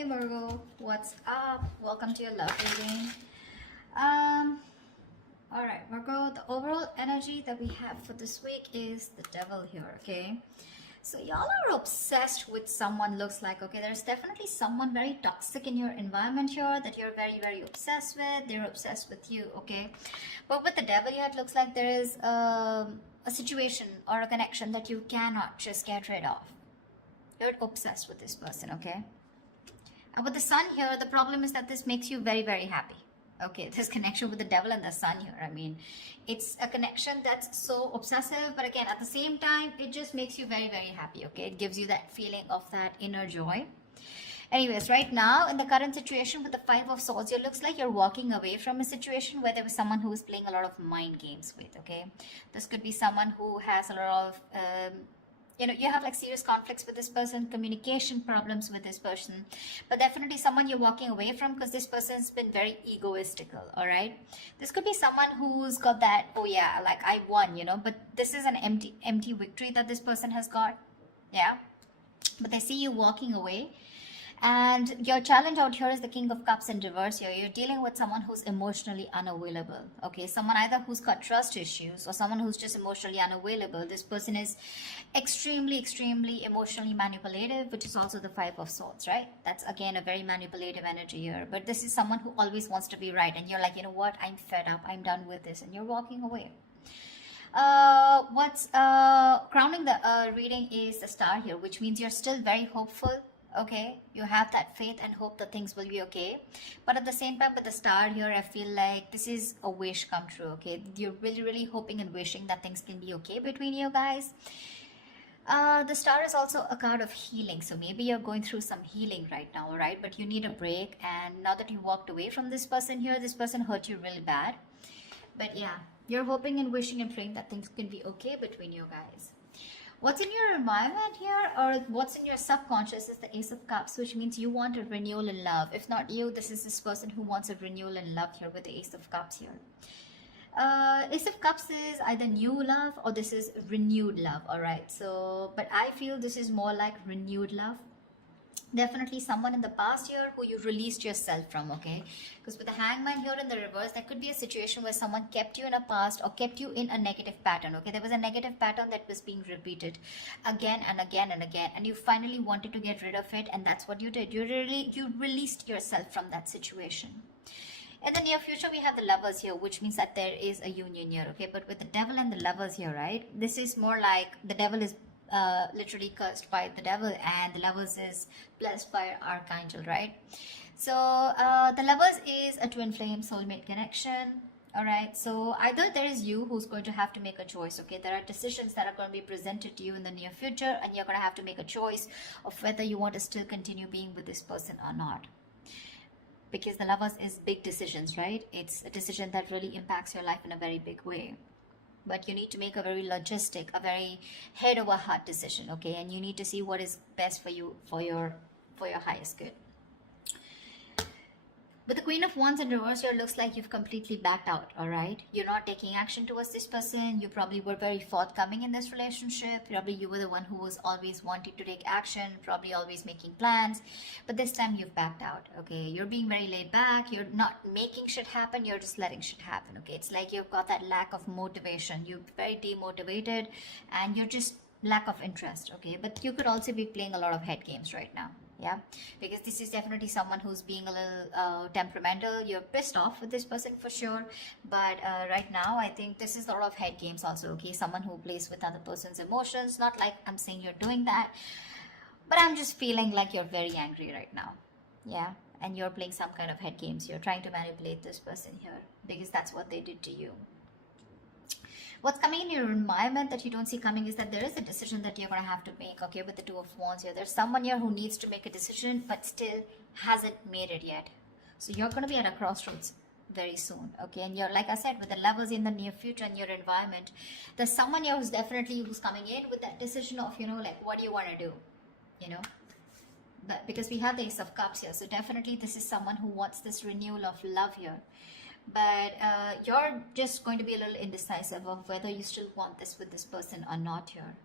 Hey Virgo, what's up? Welcome to your love reading. Um, all right, Virgo, the overall energy that we have for this week is the devil here, okay? So y'all are obsessed with someone, looks like, okay? There's definitely someone very toxic in your environment here that you're very, very obsessed with. They're obsessed with you, okay? But with the devil here, it looks like there is a situation or a connection that you cannot just get rid of. You're obsessed with this person, okay? And with the sun here, the problem is that this makes you very, very happy. Okay, this connection with the devil and the sun here. I mean, it's a connection that's so obsessive, but again, at the same time, it just makes you very, very happy. Okay, it gives you that feeling of that inner joy. Anyways, right now, in the current situation with the Five of Swords, it looks like you're walking away from a situation where there was someone who was playing a lot of mind games with, okay? This could be someone who has a lot of you have like serious conflicts with this person, communication problems with this person, but definitely someone you're walking away from because this person's been very egoistical. All right, this could be someone who's got that, oh yeah, like I won, but this is an empty victory that this person has got. Yeah, but they see you walking away. And your challenge out here is the King of Cups in reverse here. You're dealing with someone who's emotionally unavailable. Okay, someone either who's got trust issues or someone who's just emotionally unavailable. This person is extremely emotionally manipulative, which is also the Five of Swords, right? That's again a very manipulative energy here. But this is someone who always wants to be right. And you're like, you know what? I'm fed up. I'm done with this. And you're walking away. What's crowning the reading is the Star here, which means you're still very hopeful. Okay, you have that faith and hope that things will be okay, but at the same time with the Star here, I feel like this is a wish come true. Okay, you're really hoping and wishing that things can be okay between you guys. The Star is also a card of healing, so maybe you're going through some healing right now, all right, but you need a break. And now that you walked away from this person here, this person hurt you really bad, but yeah, you're hoping and wishing and praying that things can be okay between you guys. What's in your environment here, or what's in your subconscious, is the Ace of Cups, which means you want a renewal in love. If not you, this is this person who wants a renewal in love here with the Ace of Cups here. Ace of Cups is either new love or this is renewed love, all right? So, but I feel this is more like renewed love. Definitely someone in the past year who you released yourself from, okay? Because with the Hangman here in the reverse, that could be a situation where someone kept you in a past or kept you in a negative pattern, okay? There was a negative pattern that was being repeated again and again and again, and you finally wanted to get rid of it, and that's what you did. You released yourself from that situation. In the near future, we have the Lovers here, which means that there is a union here, okay? But with the Devil and the Lovers here, right? This is more like the Devil is literally cursed by the devil and the Lovers is blessed by Archangel, right? So the Lovers is a twin flame soulmate connection. All right, so either there is you who's going to have to make a choice. Okay, there are decisions that are going to be presented to you in the near future, and you're going to have to make a choice of whether you want to still continue being with this person or not. Because the Lovers is big decisions, right? It's a decision that really impacts your life in a very big way. But you need to make a very logistic, a very head over heart decision, okay? And you need to see what is best for you, for your highest good. But the Queen of Wands in reverse here looks like you've completely backed out, all right? You're not taking action towards this person. You probably were very forthcoming in this relationship. Probably you were the one who was always wanting to take action, probably always making plans. But this time you've backed out, okay? You're being very laid back. You're not making shit happen. You're just letting shit happen, okay? It's like you've got that lack of motivation. You're very demotivated and you're just lack of interest, okay? But you could also be playing a lot of head games right now. Yeah, because this is definitely someone who's being a little temperamental. You're pissed off with this person for sure, but right now I think this is a lot of head games also, okay? Someone who plays with other person's emotions. Not like I'm saying you're doing that, but I'm just feeling like you're very angry right now. Yeah, and you're playing some kind of head games. You're trying to manipulate this person here because that's what they did to you. What's coming in your environment that you don't see coming is that there is a decision that you're going to have to make, okay, with the Two of Wands here. There's someone here who needs to make a decision but still hasn't made it yet. So you're going to be at a crossroads very soon, okay? And you're, like I said, with the Lovers in the near future in your environment, there's someone here who's coming in with that decision of, like, what do you want to do, But because we have the Ace of Cups here, so definitely this is someone who wants this renewal of love here. But you're just going to be a little indecisive of whether you still want this with this person or not here.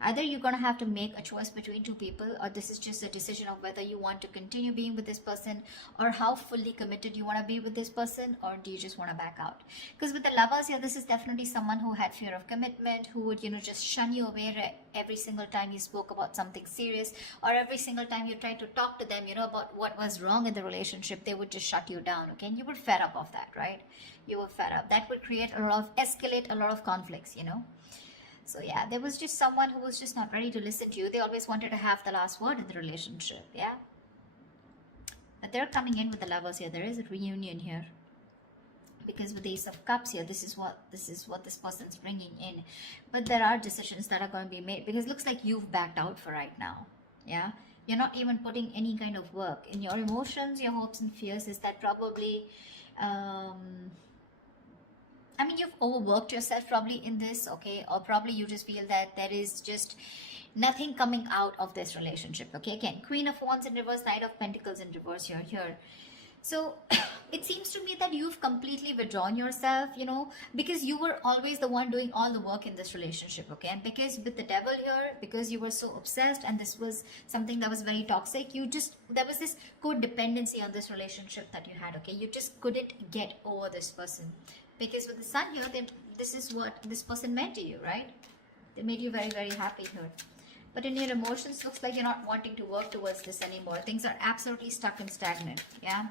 Either you're going to have to make a choice between two people, or this is just a decision of whether you want to continue being with this person, or how fully committed you want to be with this person, or do you just want to back out? Because with the Lovers here, this is definitely someone who had fear of commitment, who would, just shun you away every single time you spoke about something serious, or every single time you tried to talk to them, about what was wrong in the relationship. They would just shut you down, okay? And you were fed up of that, right? You were fed up. That would create escalate a lot of conflicts, So yeah, there was just someone who was just not ready to listen to you. They always wanted to have the last word in the relationship, yeah? But they're coming in with the Lovers here. There is a reunion here. Because with the Ace of Cups here, this is what this person's bringing in. But there are decisions that are going to be made, because it looks like you've backed out for right now, yeah? You're not even putting any kind of work in your emotions, your hopes and fears. Is that probably you've overworked yourself probably in this, okay? Or probably you just feel that there is just nothing coming out of this relationship, okay? Again, Queen of Wands in reverse, Knight of Pentacles in reverse here. So it seems to me that you've completely withdrawn yourself, because you were always the one doing all the work in this relationship, okay? And because with the Devil here, because you were so obsessed and this was something that was very toxic, there was this codependency on this relationship that you had, okay? You just couldn't get over this person. Because with the Sun here, this is what this person meant to you, right? They made you very, very happy here. But in your emotions, looks like you're not wanting to work towards this anymore. Things are absolutely stuck and stagnant, yeah?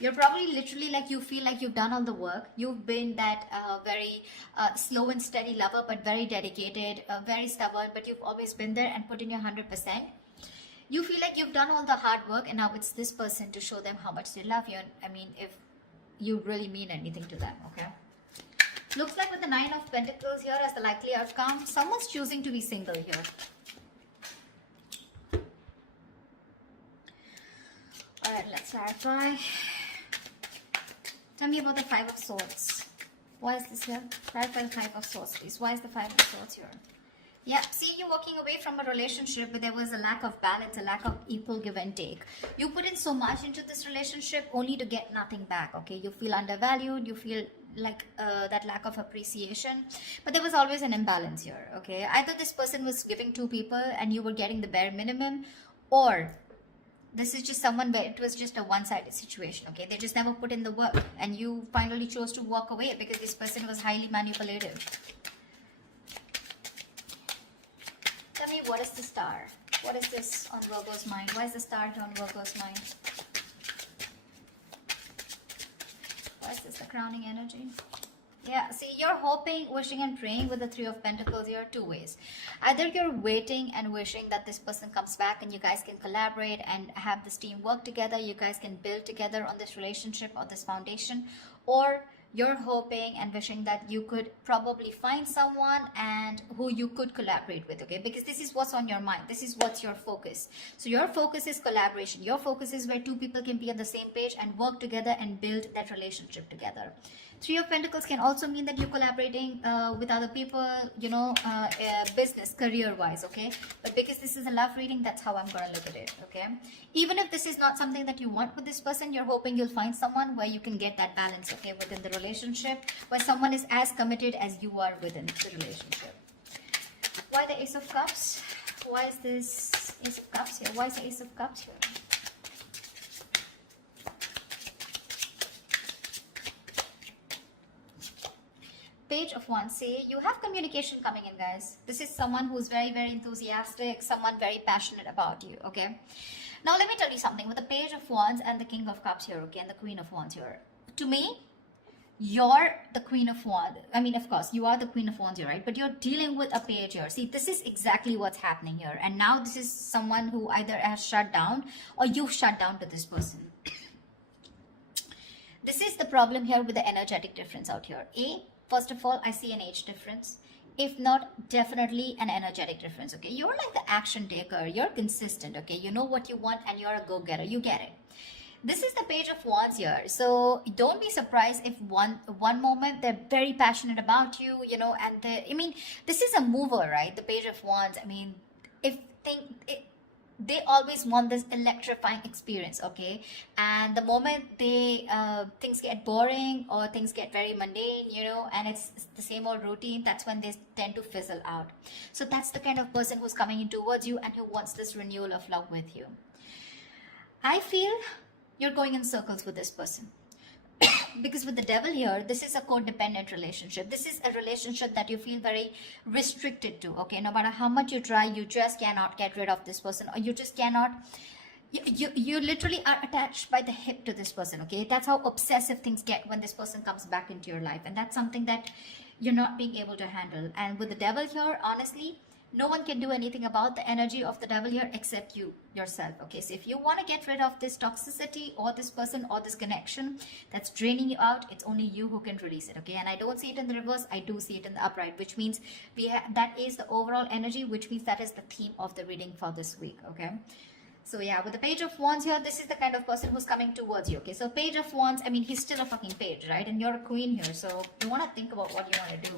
You're probably literally like, you feel like you've done all the work. You've been that very slow and steady lover, but very dedicated, very stubborn, but you've always been there and put in your 100%. You feel like you've done all the hard work, and now it's this person to show them how much they love you. And if you really mean anything to them, okay? Looks like with the Nine of Pentacles here as the likely outcome, someone's choosing to be single here. Alright, let's clarify. Tell me about the Five of Swords. Why is this here? Clarify the Five of Swords, please. Why is the Five of Swords here? Yeah, see, you're walking away from a relationship where there was a lack of balance, a lack of equal give and take. You put in so much into this relationship only to get nothing back, okay? You feel undervalued, you feel like that lack of appreciation. But there was always an imbalance here, okay? Either this person was giving to people and you were getting the bare minimum, or this is just someone where it was just a one-sided situation, okay? They just never put in the work, and you finally chose to walk away because this person was highly manipulative. Tell me, what is the Star? What is this on Virgo's mind? Why is the Star on Virgo's mind? Why is this the crowning energy? Yeah, see, you're hoping, wishing and praying with the Three of Pentacles here two ways. Either you're waiting and wishing that this person comes back and you guys can collaborate and have this team work together. You guys can build together on this relationship or this foundation. Or you're hoping and wishing that you could probably find someone and who you could collaborate with, okay? Because this is what's on your mind. This is what's your focus. So your focus is collaboration. Your focus is where two people can be on the same page and work together and build that relationship together. Three of Pentacles can also mean that you're collaborating with other people, business, career-wise, okay? But because this is a love reading, that's how I'm going to look at it, okay? Even if this is not something that you want with this person, you're hoping you'll find someone where you can get that balance, okay, within the relationship, where someone is as committed as you are within the relationship. Why the Ace of Cups? Why is this Ace of Cups here? Why is the Ace of Cups here? Page of Wands. Say you have communication coming in, guys. This is someone who's very, very enthusiastic, someone very passionate about you, okay? Now let me tell you something. With the Page of Wands and the King of Cups here, okay, and the Queen of Wands here, to me, you're the Queen of Wands. I mean, of course, you are the Queen of Wands here, right? But you're dealing with a page here. See, this is exactly what's happening here. And now this is someone who either has shut down or you've shut down to this person. This is the problem here with the energetic difference out here. First of all, I see an age difference. If not, definitely an energetic difference, okay? You're like the action taker. You're consistent, okay? You know what you want and you're a go-getter. You get it. This is the Page of Wands here. So don't be surprised if one moment they're very passionate about you, and this is a mover, right? The Page of Wands. I mean, they always want this electrifying experience, okay? And the moment they things get boring or things get very mundane, you know, and it's the same old routine, that's when they tend to fizzle out. So that's the kind of person who's coming in towards you and who wants this renewal of love with you. I feel you're going in circles with this person. Because with the devil here, this is a codependent relationship. This is a relationship that you feel very restricted to, okay? No matter how much you try, you just cannot get rid of this person, or you just cannot, you literally are attached by the hip to this person, okay? That's how obsessive things get when this person comes back into your life, and that's something that you're not being able to handle. And with the devil here, honestly, no one can do anything about the energy of the devil here except you yourself, okay? So if you want to get rid of this toxicity or this person or this connection that's draining you out, it's only you who can release it, okay? And I don't see it in the reverse, I do see it in the upright, which means that is the overall energy, which means that is the theme of the reading for this week, okay? So yeah, with the Page of Wands here, this is the kind of person who's coming towards you, okay? So Page of Wands, I mean, he's still a fucking page, right? And you're a queen here, so you want to think about what you want to do.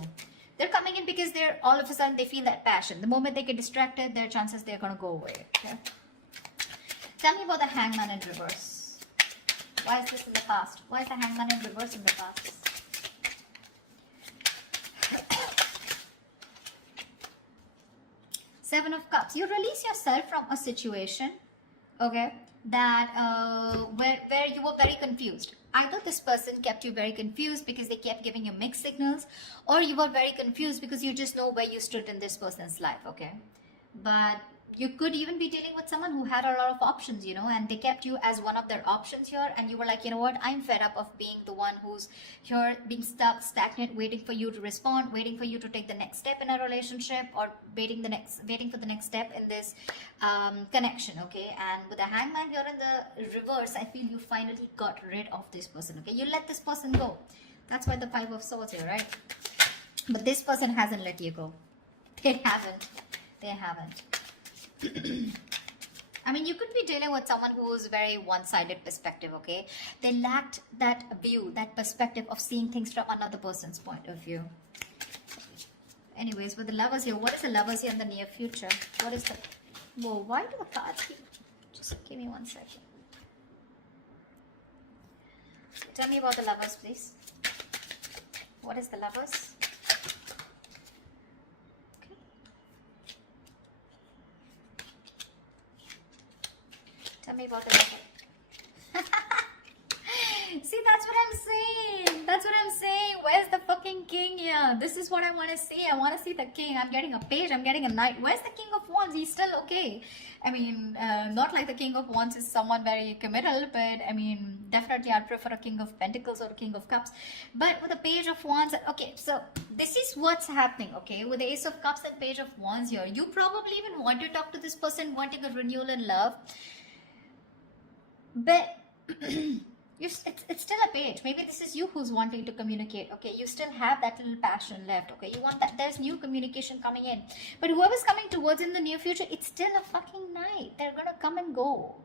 They're coming in because they're all of a sudden they feel that passion. The moment they get distracted, their chances they're going to go away. Okay? Tell me about the Hangman in reverse. Why is this in the past? Why is the Hangman in reverse in the past? Seven of Cups. You release yourself from a situation, okay, that where you were very confused. Either this person kept you very confused because they kept giving you mixed signals, or you were very confused because you just know where you stood in this person's life, okay? But you could even be dealing with someone who had a lot of options, you know, and they kept you as one of their options here, and you were like, you know what, I'm fed up of being the one who's here being stuck, stagnant, waiting for you to respond, waiting for you to take the next step in a relationship, or waiting for the next step in this connection, okay? And with the Hangman here in the reverse, I feel you finally got rid of this person, okay? You let this person go. That's why the Five of Swords here, right? But this person hasn't let you go. They haven't. I mean, you could be dealing with someone who is very one-sided perspective, okay? They lacked that view, that perspective of seeing things from another person's point of view. Anyways, with the Lovers here, what is the Lovers here in the near future? What is the... Whoa, why do the cards keep... Just give me 1 second. Tell me about the Lovers, please. What is the Lovers? Tell me about the Lover. See, that's what I'm saying. That's what I'm saying. Where's the fucking king here? This is what I want to see. I want to see the king. I'm getting a page. I'm getting a knight. Where's the King of Wands? He's still okay. I mean, not like the King of Wands is someone very committal, but I mean, definitely I'd prefer a King of Pentacles or a King of Cups. But with the Page of Wands, okay, so this is what's happening, okay? With the Ace of Cups and Page of Wands here, you probably even want to talk to this person, wanting a renewal in love. But it's still a page. Maybe this is you who's wanting to communicate, okay? You still have that little passion left, okay? You want that, there's new communication coming in. But whoever's coming towards in the near future, it's still a fucking night. They're gonna come and go.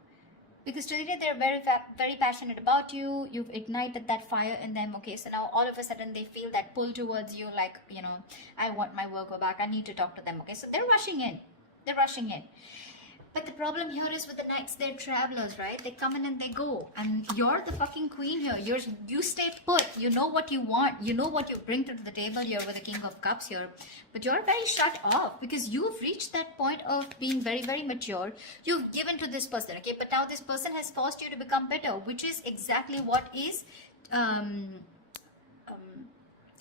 Because today they're very passionate about you. You've ignited that fire in them, okay? So now all of a sudden they feel that pull towards you, like, you know, I want my Virgo back. I need to talk to them, okay? So they're rushing in. They're rushing in. But the problem here is with the knights, they're travelers, right? They come in and they go. And you're the fucking queen here. You stay put. You know what you want. You know what you bring to the table here with the King of Cups here. But you're very shut off because you've reached that point of being very, very mature. You've given to this person, okay? But now this person has forced you to become bitter, which is exactly what is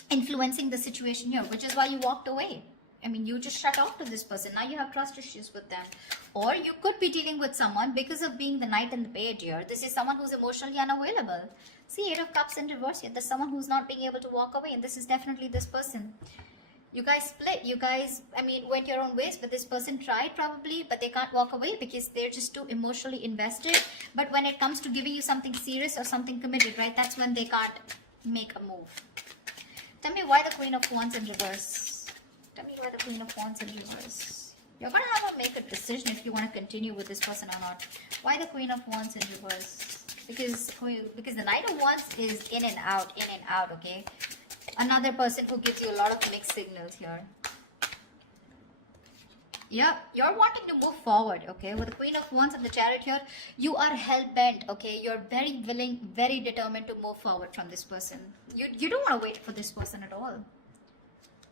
influencing the situation here, which is why you walked away. I mean, you just shut off to this person. Now you have trust issues with them. Or you could be dealing with someone because of being the knight and the page here. This is someone who's emotionally unavailable. See, Eight of Cups in reverse here. There's someone who's not being able to walk away. And this is definitely this person. You guys split. You guys, I mean, went your own ways. But this person tried probably. But they can't walk away because they're just too emotionally invested. But when it comes to giving you something serious or something committed, right? That's when they can't make a move. Tell me why the Queen of Wands in reverse. Tell me why the Queen of Wands in reverse. You're going to have to make a decision if you want to continue with this person or not. Why the Queen of Wands in reverse? Because the Knight of Wands is in and out, okay? Another person who gives you a lot of mixed signals here. Yeah, you're wanting to move forward, okay? With the Queen of Wands and the Chariot here, you are hell-bent, okay? You're very willing, very determined to move forward from this person. You don't want to wait for this person at all.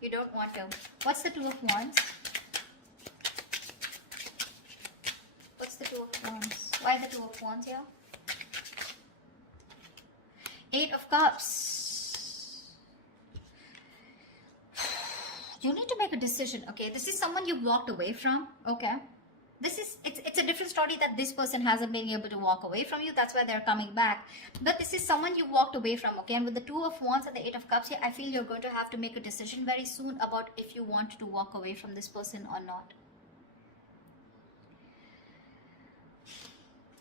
You don't want to. What's the Two of Wands? What's the Two of Wands? Why the Two of Wands here? Eight of Cups. You need to make a decision, okay? This is someone you've walked away from, okay? It's a different story that this person hasn't been able to walk away from you. That's why they're coming back. But this is someone you walked away from, okay? And with the Two of Wands and the Eight of Cups here, I feel you're going to have to make a decision very soon about if you want to walk away from this person or not.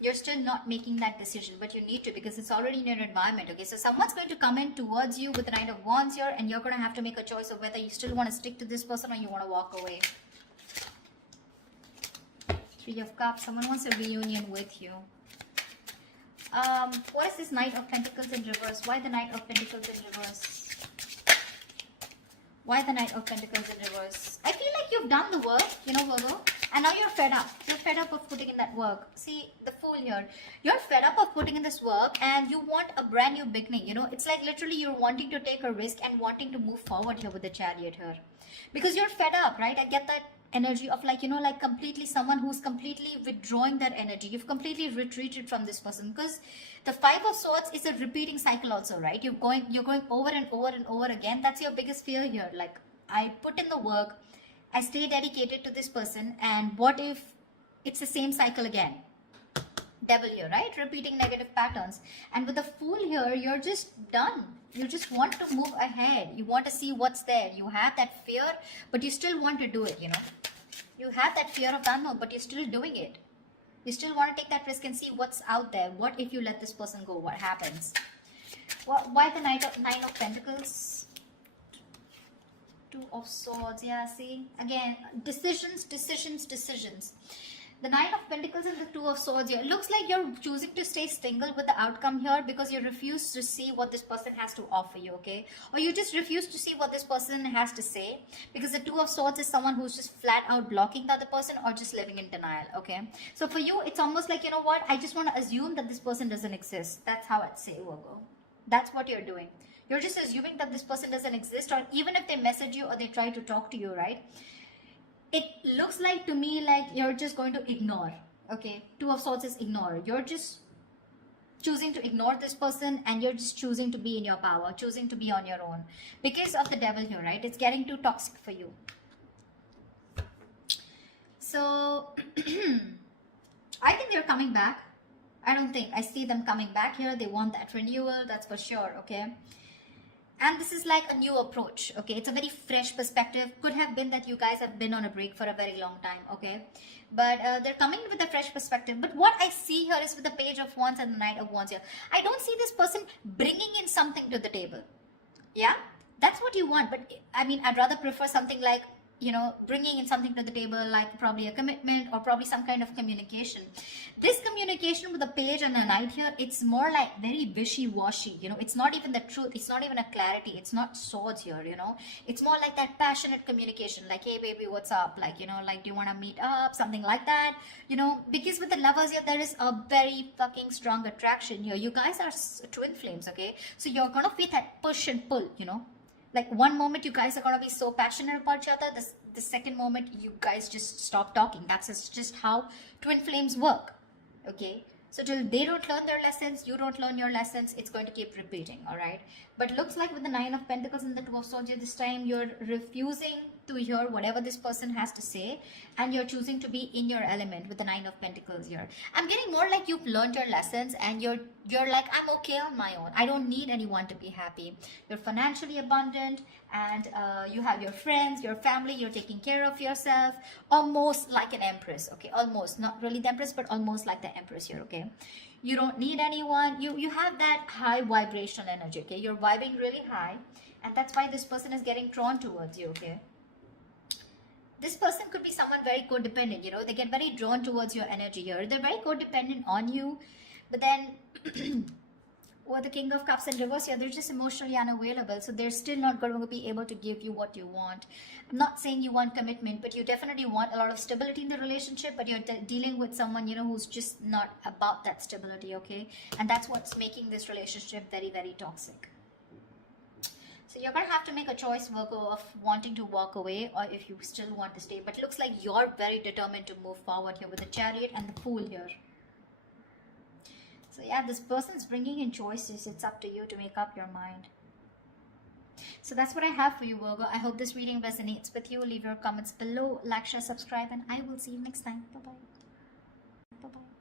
You're still not making that decision, but you need to, because it's already in your environment, okay? So someone's going to come in towards you with the Knight of Wands here, and you're going to have to make a choice of whether you still want to stick to this person or you want to walk away. Three of Cups. Someone wants a reunion with you. What is this Knight of Pentacles in reverse? Why the Knight of Pentacles in reverse? Why the Knight of Pentacles in reverse? I feel like you've done the work, you know, Virgo. And now you're fed up. You're fed up of putting in that work. See, the Fool here. You're fed up of putting in this work and you want a brand new beginning. You know, it's like literally you're wanting to take a risk and wanting to move forward here with the Chariot here. Because you're fed up, right? I get that energy of like, you know, like completely someone who's completely withdrawing their energy. You've completely retreated from this person because the Five of Swords is a repeating cycle also, right? You're going over and over and over again. That's your biggest fear here. Like, I put in the work, I stay dedicated to this person, and what if it's the same cycle again? Devil here, right? Repeating negative patterns. And with the Fool here, you're just done. You just want to move ahead. You want to see what's there. You have that fear, but you still want to do it, you know. You have that fear of the unknown, but you're still doing it. You still want to take that risk and see what's out there. What if you let this person go? What happens? Why the Nine of Pentacles? Two of Swords. Yeah, see? Again, decisions. The Nine of Pentacles and the Two of Swords here. It looks like you're choosing to stay single with the outcome here because you refuse to see what this person has to offer you, okay? Or you just refuse to see what this person has to say because the Two of Swords is someone who's just flat out blocking the other person or just living in denial, okay? So for you, it's almost like, you know what? I just want to assume that this person doesn't exist. That's how I'd say, Virgo. That's what you're doing. You're just assuming that this person doesn't exist, or even if they message you or they try to talk to you, right? It looks like to me like you're just going to ignore, okay? Two of Swords is ignore. You're just choosing to ignore this person and you're just choosing to be in your power, choosing to be on your own. Because of the Devil here, right? It's getting too toxic for you. So, I think they're coming back. I see them coming back here. They want that renewal, that's for sure, okay? And this is like a new approach, okay? It's a very fresh perspective. Could have been that you guys have been on a break for a very long time, okay? But they're coming with a fresh perspective. But what I see here is with the Page of Wands and the Knight of Wands here, I don't see this person bringing in something to the table. Yeah? That's what you want. But I mean, I'd rather prefer something like, you know, bringing in something to the table, like probably a commitment or probably some kind of communication. This communication with the Page and the Knight here, it's more like very wishy-washy, you know. It's not even the truth. It's not even a clarity. It's not swords here, you know. It's more like that passionate communication, like, hey baby, what's up? Like, you know, like, do you want to meet up? Something like that, you know. Because with the Lovers here, there is a very fucking strong attraction here. You guys are twin flames, okay? So you're gonna feel that push and pull, you know. Like, one moment you guys are going to be so passionate about each other, the second moment you guys just stop talking. That's just how twin flames work, okay? So till they don't learn their lessons, you don't learn your lessons, it's going to keep repeating, all right? But looks like with the Nine of Pentacles and the Two of Swords, this time you're refusing to hear whatever this person has to say, and you're choosing to be in your element with the Nine of Pentacles here. I'm getting more like you've learned your lessons and you're like, I'm okay on my own. I don't need anyone to be happy. You're financially abundant and you have your friends, your family, you're taking care of yourself, almost like an empress, okay? Almost, not really the empress, but almost like the empress here, okay? You don't need anyone. You have that high vibrational energy, okay? You're vibing really high, and that's why this person is getting drawn towards you, okay? This person could be someone very codependent, you know. They get very drawn towards your energy here. They're very codependent on you, but then Or the King of Cups in reverse here, they're just emotionally unavailable. So they're still not going to be able to give you what you want. I'm not saying you want commitment, but you definitely want a lot of stability in the relationship, but you're dealing with someone, you know, who's just not about that stability, okay? And that's what's making this relationship very, very toxic. So you're going to have to make a choice, Virgo, of wanting to walk away or if you still want to stay. But it looks like you're very determined to move forward here with the Chariot and the Fool here. So yeah, this person's bringing in choices. It's up to you to make up your mind. So that's what I have for you, Virgo. I hope this reading resonates with you. Leave your comments below, like, share, subscribe, and I will see you next time. Bye-bye. Bye-bye.